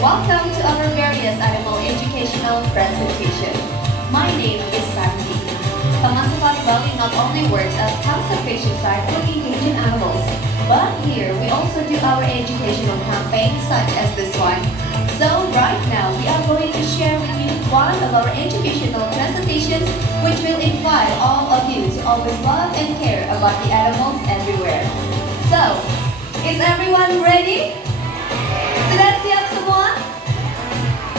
welcome to our various animal educational presentation. My name is Sandy. Taman Safari Bali not only works as conservation site for endangered animals, but here we also do our educational campaigns such as this one. So right now we are going to share with you one of our educational presentations which will invite all of you to always love and care about the animals everywhere. So, is everyone ready? Sudah siap semua?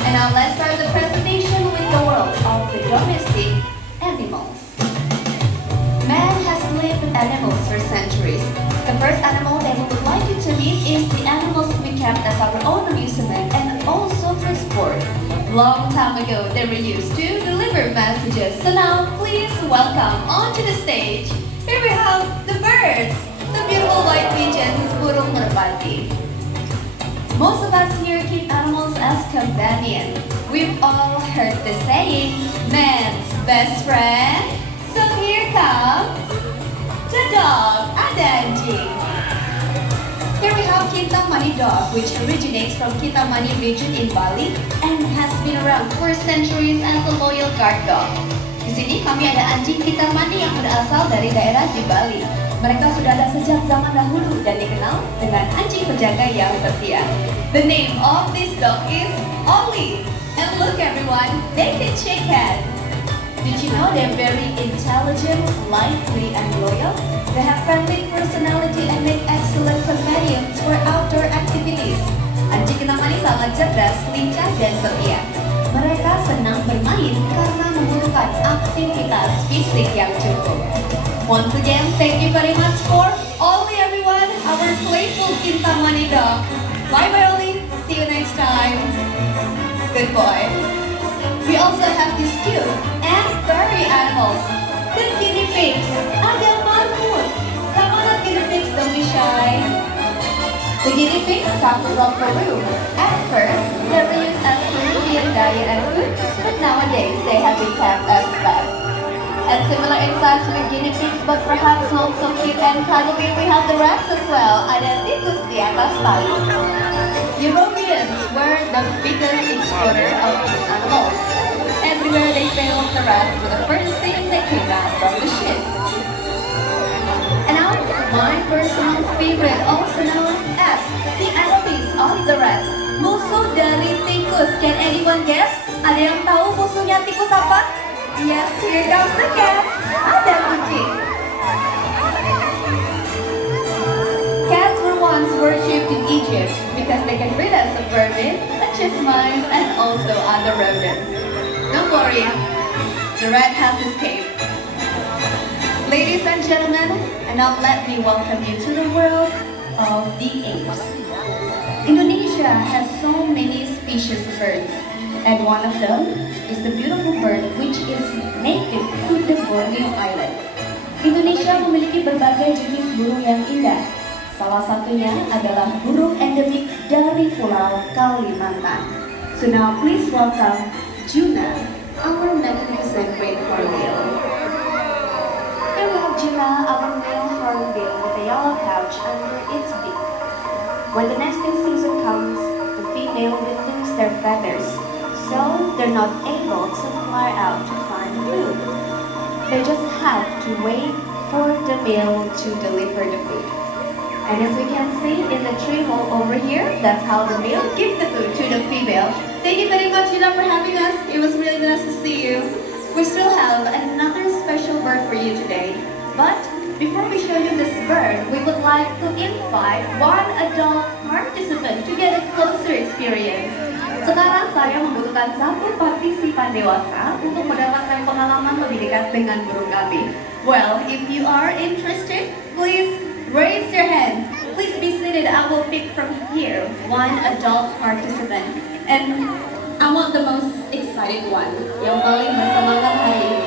And now let's start the presentation with the world of the domestic animals. Man has lived with animals for centuries. The first animal that we would like you to meet is the animals we kept as our own amusement and also for sport. Long time ago, they were used to deliver messages. So now, please welcome onto the stage. Here we have the birds, the beautiful white pigeons, burung merpati. Most of us here keep animals as companion. We've all heard the saying, man's best friend. So here comes the dog, ada anjing. Here we have Kintamani dog, which originates from Kintamani region in Bali and has been around for centuries as a loyal guard dog. Di sini kami ada anjing Kintamani yang berasal dari daerah di Bali. Mereka sudah ada sejak zaman dahulu dan dikenal dengan anjing penjaga yang setia. The name of this dog is Ollie. And look everyone, they can shake hands. Did you know they're very intelligent, lively, and loyal? They have friendly personality and make excellent companions for outdoor activities. Anjing Kintamani sangat cerdas, lincah, dan setia. Mereka senang bermain karena membutuhkan aktivitas fisik yang cukup. Once again, thank you very much for Ollie everyone, our playful Kintamani dog. Bye bye Ollie, see you next time. Good boy. We also have these cute and furry animals, the guinea pigs. Ada marmut. Come on guinea pigs, don't be shy. The guinea pigs come from Peru. At first, they were used as Peruvian diet and food, but nowadays they have been kept as pets. And similar in size with guinea pigs, but perhaps not so cute and cuddly, we have the rats as well. Ada tikus di atas tali. Europeans were the biggest exporter of these animals. Everywhere they sailed, the rats were the first thing that came out from the ship. And now, my personal favorite, also known as the enemies of the rats, musuh dari tikus. Can anyone guess? Ada yang tahu musuhnya tikus apa? Yes, here comes the cat. Ada kucing. Cats were once worshipped in Egypt because they can rid us of vermin such as mice and also other rodents. Don't worry, the rat has escaped. Ladies and gentlemen, and now let me welcome you to the world of the apes. Indonesia has so many species of birds, and one of them is the beautiful bird which is native to the Borneo Island. Indonesia memiliki berbagai jenis burung yang indah. Salah satunya adalah burung endemik dari Pulau Kalimantan. So now please welcome Juna, our magnificent great hornbill. Here we have Juna, our male hornbill with a yellow pouch under its beak. When the nesting season comes, the female will lose their feathers, so they're not able to fly out to find food. They just have to wait for the male to deliver the food. And as we can see in the tree hole over here, that's how the male gives the food to the female. Thank you very much, Juna, for having us. It was really nice to see you. We still have another special bird for you today. But before we show you this bird, we would like to invite one adult participant to get a closer experience. Sekarang saya membutuhkan satu partisipan dewasa untuk mendapatkan pengalaman lebih dekat dengan burung kami. Well, if you are interested, please raise your hand. Please be seated. I will pick from here one adult participant. And I want the most excited one, yang paling bersemangat hari ini.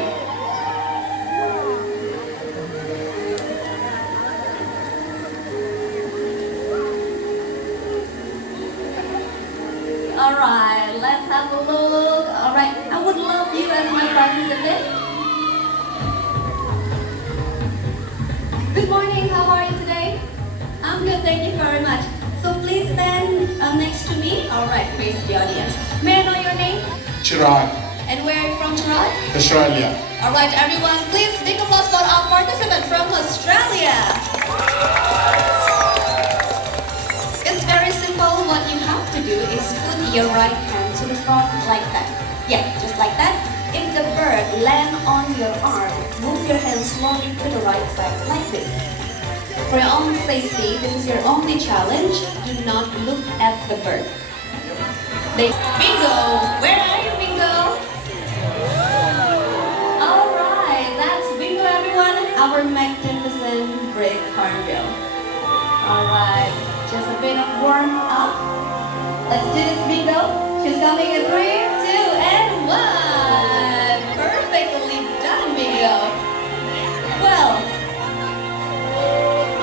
Alright, let's have a look. Alright, I would love you as my participant. Good morning, how are you today? I'm good, thank you very much. So please stand next to me. Alright. face the audience. May I know your name? Chirag, And where are you from, Chirag? Australia. Alright everyone, please big applause for our participant from Australia. It's very simple. What you have to do is put your right hand to the front like that. Yeah, just like that. If the bird lands on your arm, move your hand slowly to the right side like this. For your own safety, this is your only challenge. Do not look at the bird. Bingo! Where are you, Bingo? Alright, that's Bingo everyone. Our magnificent great hornbill. Alright, just a bit of warm up. Let's do this, Bingo. She's coming in 3, 2, and 1. Perfectly done, Bingo. Well,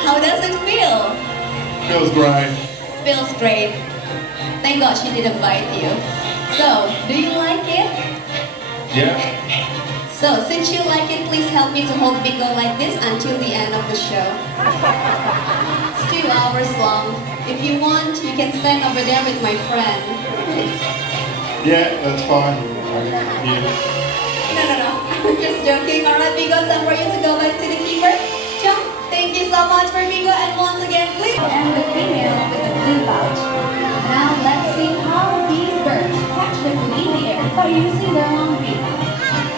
how does it feel? Feels great. Feels great. Thank God she didn't bite you. So, do you like it? Yeah. So, since you like it, please help me to hold Bingo like this until the end of the show. It's 2 hours long. If you want, you can stand over there with my friend. Yeah, that's fine. Yeah. No. I'm just joking. Alright, Bingo, time for you to go back to the keeper. Jump. Thank you so much for Bingo. And once again, please. And the female with the blue pouch. Now let's see how these birds catch the food in the air by using their long beak.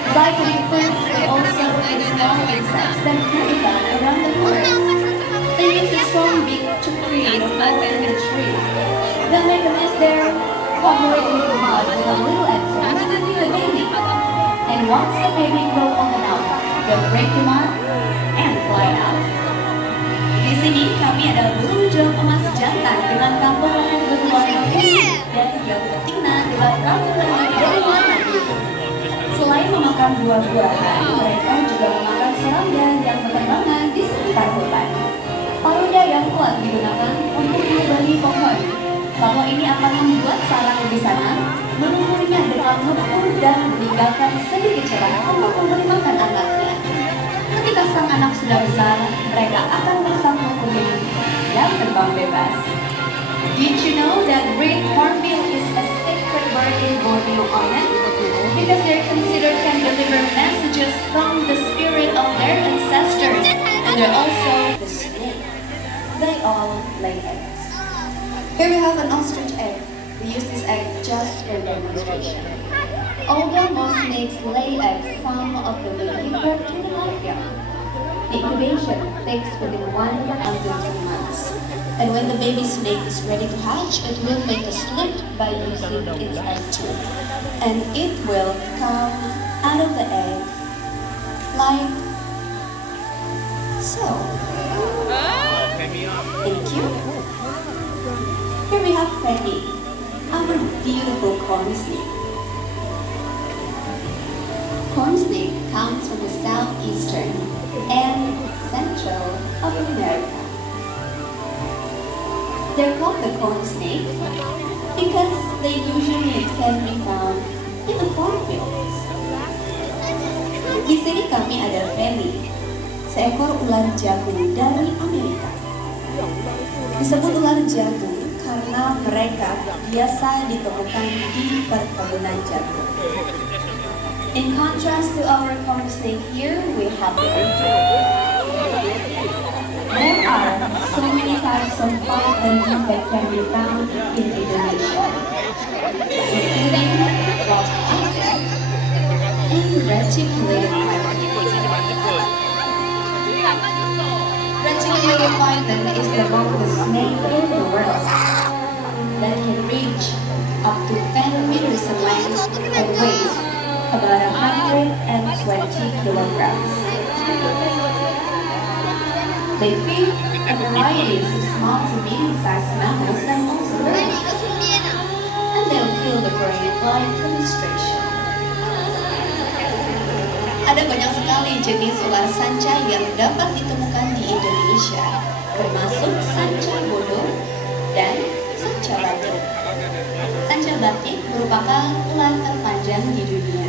Besides eating fruits, they also eat small insects that can be found around the forest. They use a strong beak to create a hole in the tree. They'll make a nest there, cover it with mud with a little entrance to the baby. And once the baby grows old enough, they'll break the mud and fly out. Di sini kami ada burung jok emas jantan dengan kampung leher berwarna biru dan yang betina dengan kampung leher berwarna biru. Selain memakan buah-buahan, mereka juga memakan serangga yang berterbangan di sekitar hutan. Paruhnya yang kuat digunakan untuk menebangi pohon. Kalau ini akan membuat sarang di sana, menunggunya dengan mekar dan meninggalkan sedikit celah untuk memberi makan anaknya. Ketika sang anak sudah besar, mereka akan bersama kuning dan terbang bebas. Did you know that great hornbill is a sacred bird in Borneo Island? Because they're considered can deliver messages from the spirit of their ancestors, and they're also the snake. They all lay eggs. Here we have an ostrich egg. We use this egg just for demonstration. Although most snakes lay eggs, some of them will give birth to the live young. The incubation takes within 1 until 2 months. And when the baby snake is ready to hatch, it will make a slit by using its egg tube. And it will come out of the egg like so. Thank you. Here we have Fanny, our beautiful corn snake. Corn snake comes from the southeastern and central of America. They're called the corn snake because they usually can be found in the cornfields. Di sini kami ada Fanny, seekor ular jagung dari Amerika. Disebut ular jagung karena mereka biasa ditemukan di perkebunan jagung. In contrast to our corn snake here, we have the There are so many types of python that can be found in Indonesia, including black python and reticulated python. Reticulated python is the longest snake in the world that can reach up to 10 meters in length and weighs about 120 kilograms. They feed a variety of small to medium-sized mammals and also birds, and they'll kill the prey by castration. Ada banyak sekali jenis ular sanca yang dapat ditemukan di Indonesia, termasuk sanca bodo dan sanca batik. Sanca batik merupakan ular terpanjang di dunia,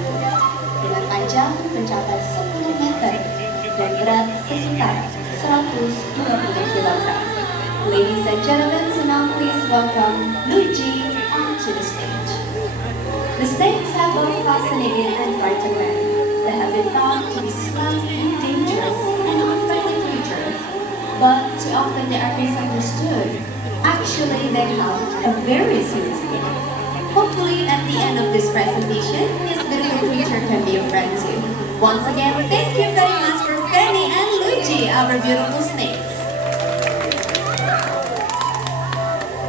dengan panjang mencapai 10 meter dan berat sekitar 120 kg. Ladies and gentlemen, so now please welcome Luigi onto to the stage. The snakes have both fascinating and frightening. They have been thought to be slightly dangerous and unfriendly creatures, but too often they are misunderstood. Actually, they have a very sweet skin. Hopefully, at the end of this presentation, this beautiful creature can be a friend too. Once again, thank you very much for Fanny and Luigi, our beautiful snakes.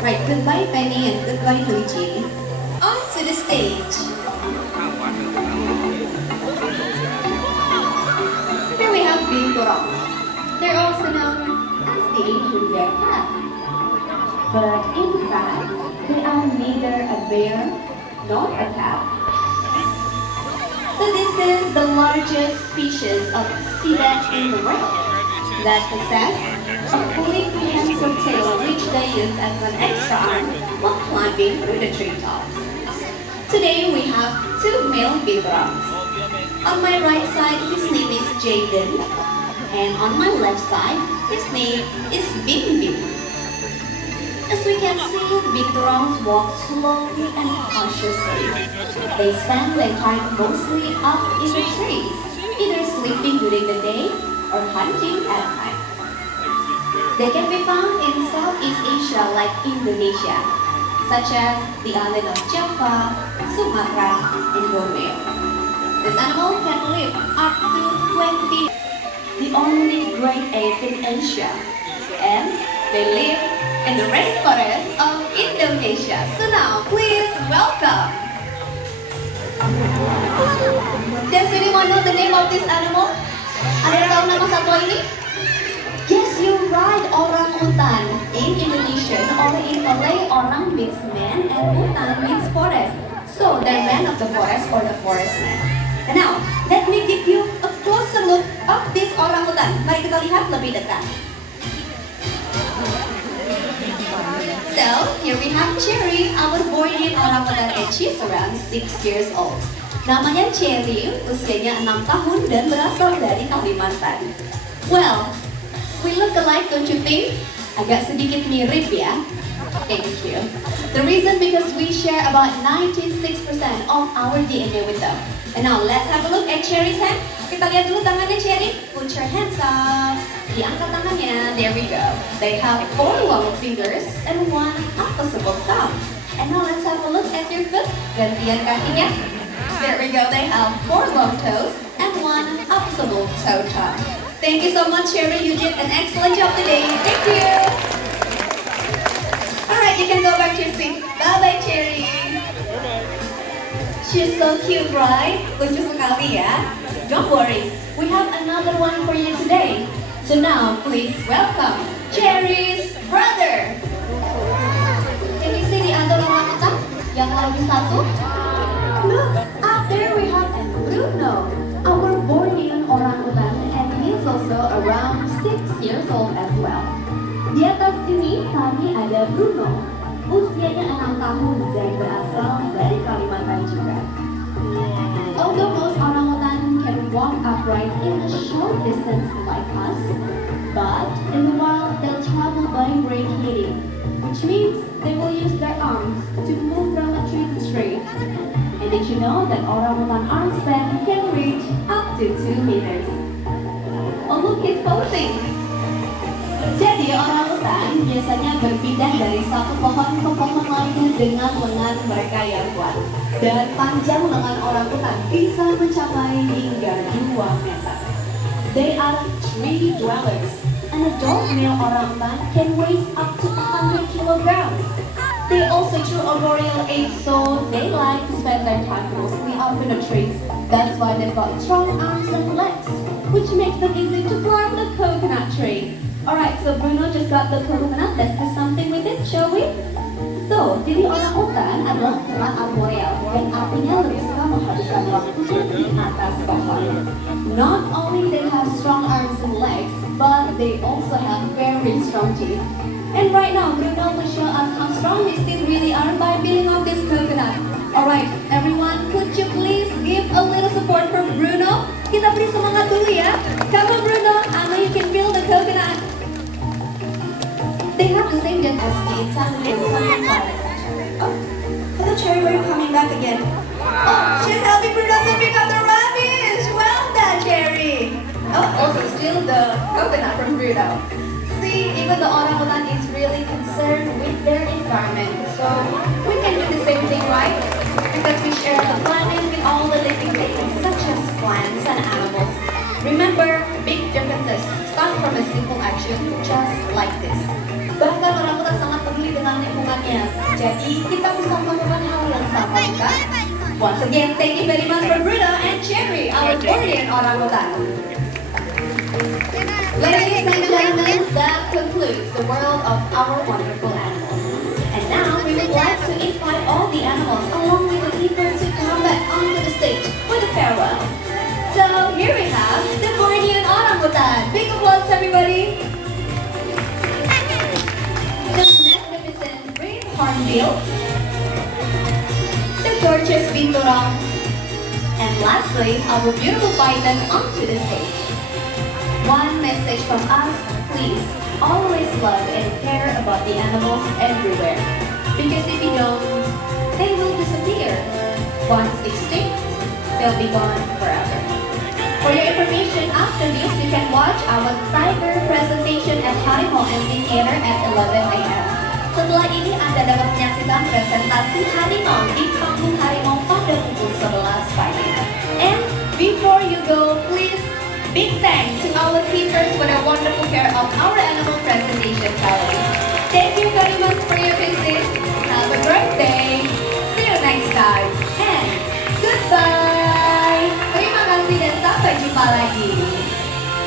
Right, goodbye Fanny and goodbye Luigi. On to the stage. Here we have Binturong. They're also known as the Asian bear cat. But in fact, they are neither a bear nor a cat. So this is the largest species of civet in the world that possess a fully prehensile tail which they use as an extra arm while climbing through the treetops. Today we have two male Binturongs. On my right side, his name is Jaden, and on my left side, his name is Bing Bing. As we can see, Binturongs walk slowly and cautiously. They spend their time mostly up in the trees, either sleeping during the day or hunting at night. They can be found in Southeast Asia like Indonesia, such as the island of Java, Sumatra, and Borneo. This animal can live up to 20, the only great ape in Asia, and they live in the rainforest of Indonesia. So now, please welcome. Does anyone know the name of this animal? Ada yang tahu nama satwa ini? Yes, you're right, orang utan. In Indonesian or in Malay, orang means man and utan means forest. So they're man of the forest or the forest man. And now, let me give you a closer look of this orang utan. Mari kita lihat lebih dekat. So, here we have Cherry, our boy-in orangutan, and she's around 6 years old. Namanya Cherry, usianya 6 tahun dan berasal dari Kalimantan. Well, we look alike, don't you think? Agak sedikit mirip ya? Thank you. The reason because we share about 96% of our DNA with them. And now, let's have a look at Cherry's hand. Kita lihat dulu tangannya Cherry. Put your hands up. Diangkat tangannya. There we go. They have 4 long fingers and 1 opposable thumb. And now let's have a look at your foot. Gantian kakinya. There we go. They have 4 long toes and 1 opposable toe top. Thank you so much, Cherry. You did an excellent job today. Thank you. Alright, you can go back to your seat. Bye-bye, Cherry. She's so cute, right? Lucu sekali ya. Don't worry, we have another one for you today. So now, please welcome Cherry's brother. Can you see the other orangutan? Yang lagi satu? Look, up there we have Bruno, our boy-in orangutan, and he's also around 6 years old as well. Di atas sini kami ada Bruno, usianya 6 tahun dan berasal dari Kalimantan juga. Although most orangutan can walk upright in a short distance like us, but in the wild they'll travel by brachiating, which means they will use their arms to move from a tree to tree. And did you know that orangutan arm span can reach up to 2 meters? Oh look, he's posing! Jadi orangutan biasanya berpindah dari satu pohon ke pohon lainnya dengan lengan mereka yang kuat. Dan panjang lengan orangutan bisa mencapai hingga 2 meter. They are tree dwellers. An adult male orangutan can weigh up to 100 kilograms. They also true arboreal apes, so they like to spend their time mostly up in the trees. That's why they've got strong arms and legs, which makes them easy to climb the coconut tree. Alright, so Bruno just got the coconut. Let's do something with it, shall we? So, jadi orangutan adalah hewan arboreal yang artinya lebih suka menghabiskan waktunya di atas pohon. Not only they have strong arms and legs, but they also have very strong teeth. And right now, Bruno will show us how strong his teeth really are by peeling off this coconut. Alright, everyone, could you please give a little support for Bruno? Kita beri semangat dulu ya. Come on, Bruno. I know you can peel the coconut. They have the same death as the Italian. Oh, hello come back again. Oh, she's helping Bruno to pick up the rubbish. Well done, Cherry. Oh, also steal the coconut from Bruno. See, even the orangutan is really concerned with their environment. So we can do the same thing, right? Because we share the planet with all the living things, such as plants and animals. Remember, big differences start from a simple action, just like this. Bahkan orangutan sangat peduli dengan lingkungannya. Jadi kita bisa melakukan hal yang sama, bukan? Once again, thank you very much for Bruno and Cherry, our guardian orangutan. Ladies and gentlemen, that concludes the world of our wonderful animals. And now we would like to invite all the animals along with the keeper to come back onto the stage with a farewell. So here we have the guardian orangutan. Big applause, everybody. The magnificent red hornbill, the gorgeous binturong, and lastly, our beautiful python onto the stage. One message from us, please always love and care about the animals everywhere. Because if you don't, they will disappear. Once extinct, they'll be gone forever. For your information, after this, you can watch our tiger presentation at Harimau Amphitheater at 11 a.m. Setelah ini Anda dapat menyaksikan presentasi harimau di Panggung Harimau pada pukul 11 pagi. And before you go, please big thanks to our keepers for their wonderful